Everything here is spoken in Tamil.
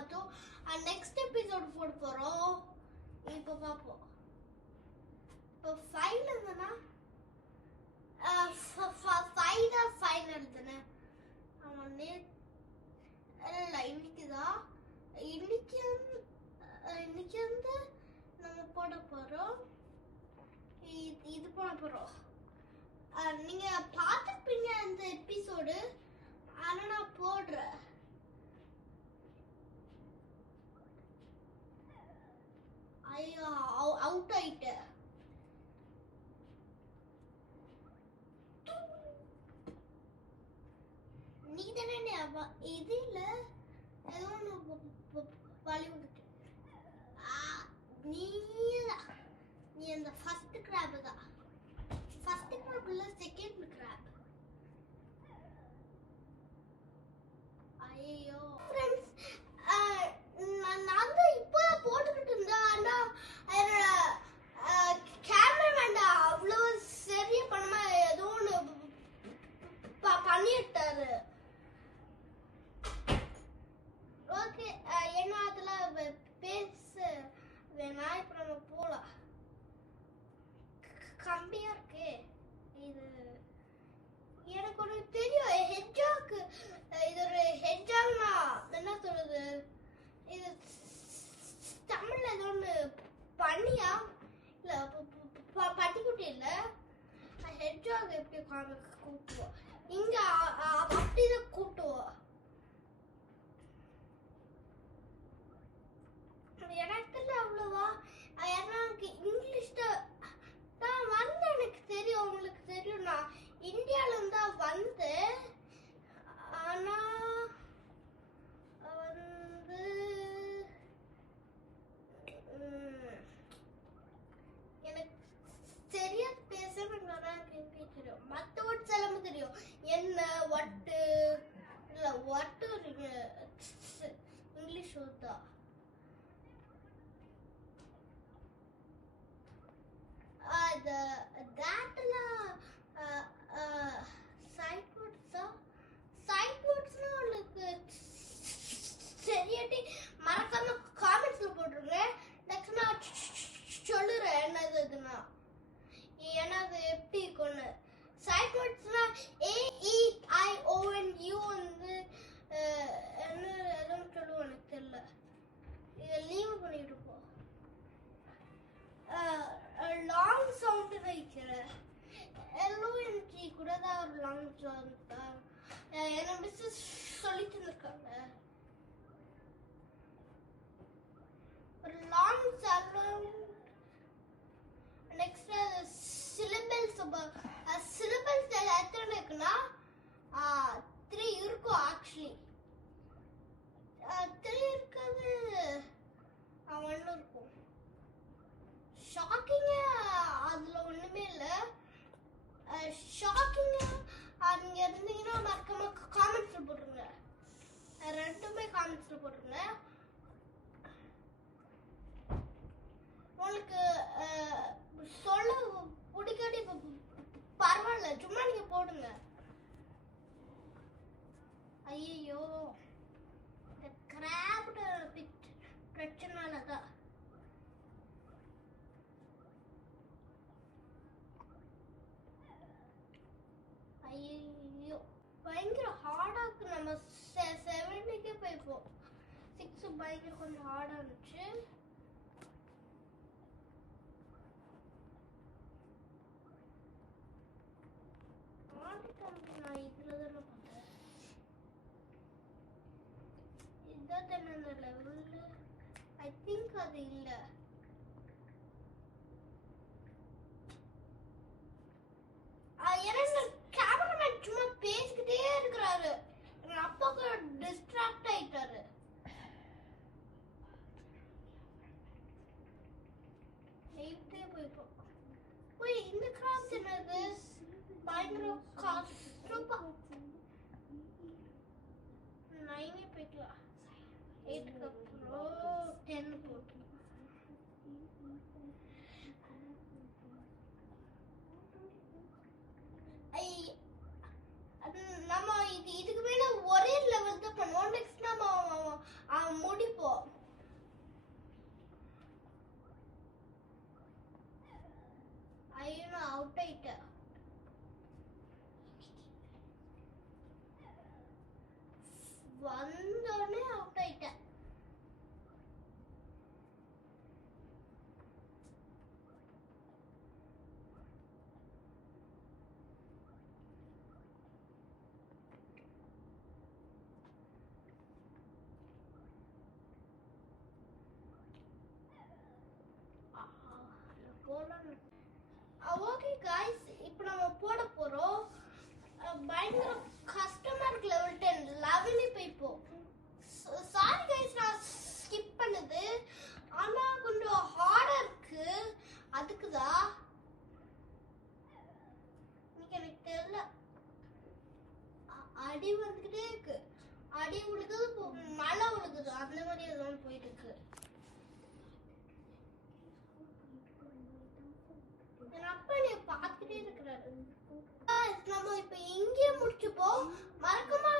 பார்த்தோம். நெக்ஸ்ட் எபிசோட் போட போறோம். இப்போ பார்ப்போம். இப்போ ஃபைனல் தானா? ஃபைனல் தானே? ஆமாம், இல்லை இன்னைக்கு தான். இன்னைக்கு வந்து நம்ம போட போறோம். இது போட போறோம். நீங்க பார்த்துப்பீங்க அந்த எபிசோடு. ஆனா நான் போடுறேன். ஐயோ, அவுட் ஆயிட்டேன். நீ தானே இது இல்ல ஏதோ ஒன்று பாலிவுட். நீ அந்த ஃபர்ஸ்ட் கிராப் தான். ஃபர்ஸ்ட் கிராப் இல்ல, செகண்ட் கிராப். ஐயோ ஃப்ரெண்ட்ஸ், நான் தான் இப்போ போட்டுக்கிட்டு இருந்தேன். ஆனா என்னோட கேமராமேன் அவ்வளோ சரியா பண்ணாம ஏதோ ஒன்று பண்ணிட்டாரு. ஓகே, என்ன அதுல பேச வேணா. இப்போ நம்ம போலாம். கம்மியா இருக்கு இது. எனக்கு ஒன்று தெரியும், ஹெட்ஜாக். இது ஒரு ஹெட்ஜாக்னா என்ன சொல்றது, இது தமிழ்ல ஏதோ ஒன்று பண்ணியா இல்லை, பட்டிக்குட்டி இல்லை. ஹெட்ஜாக் எப்படி கூட்டுவோம் இங்க, அப்படிதான் கூட்டுவோம். எனக்கு அவ்வளவா எனக்கு இங்கிலீஷ் தான் வந்து எனக்கு தெரியும். உங்களுக்கு தெரியும், நான் இந்தியால இருந்தா வந்து. ஆனா வந்து எனக்கு சரியா பேச தெரியும். மற்ற வேர்ட்ஸ் எல்லாமே தெரியும். என்ன வட்டு இல்ல வட்டு இங்கிலீஷ் தான். மறக்காம காமெண்ட்ஸ்ல போட்டுருங்க. நெக்ஸ்ட் நான் சொல்லுறேன் என்னதுன்னா, ஏன்னா அது எப்படி இருக்கும்னு. சைட் வேர்ட்ஸ்னா AEIONU வந்து என்ன எதுவும் சொல்லுவோம், எனக்கு தெரியல. இதை லீவ் பண்ணிட்டு இருப்போம். லாங் சவுண்ட் வைக்கிறேன். LONG கூட தான் ஒரு லாங் சவுண்ட் தான். என்ன மிஸ்ஸஸ் சொல்லிட்டு இருக்காங்க. ஒரு long sound. Next syllables. Syllables எத்தனை இருக்குன்னா 3 இருக்கும். ஆக்சுவலி 3 இருக்காது, 1 இருக்கும். ஷாக்கிங்கா அதுல ஒண்ணுமே இல்ல. ஷாக்கிங்கா நீங்க இருந்தீங்கன்னா மறக்காம காமெண்ட்ஸ்ல போட்டுருங்க. ரெண்டுமே காமெண்ட்ஸ்ல போட்டுருங்க. உங்களுக்கு சொல்ல பிடிக்காட்டி பரவாயில்ல, சும்மா நீங்க போடுங்க. ஐயோ, இந்த கிராப்ட பிரச்சனைதான். ஐயோ, பயங்கர ஹார்டா இருக்கு. நம்ம 70க்கே போய்ப்போம். 6 பயங்கர கொஞ்சம் ஹார்டா இருந்துச்சு. நான் இதுலதானே பார்த்தேன். இதான் அந்த லெவல்ல. ஐ திங்க் அது இல்லை. எனக்கு கேமராமேன் சும்மா பேசிக்கிட்டே இருக்கிறாரு. எங்க அப்பாவுக்கு டிஸ்ட்ராக்ட் ஆயிட்டாரு. போய் இந்த கிராஸ் என்னது பயங்கர கஷ்டப்பா. 9 போய்க்கலாம். 8க்கு அப்புறம் 10 போட்டு நம்ம இதுக்கு மேல ஒரே லெவல் தான் பண்ணுவோம். நெக்ஸ்ட் நம்ம முடி அடி வந்துகிட்டே இருக்கு. அடி விழுகுது, மழை விழுகுது, அந்த மாதிரி எல்லாம் போயிட்டு இருக்கு. என் அப்பா நீ பார்த்துட்டே இருக்கிறாரு. நம்ம இப்ப இங்கே முடிச்சுப்போம். மறக்காம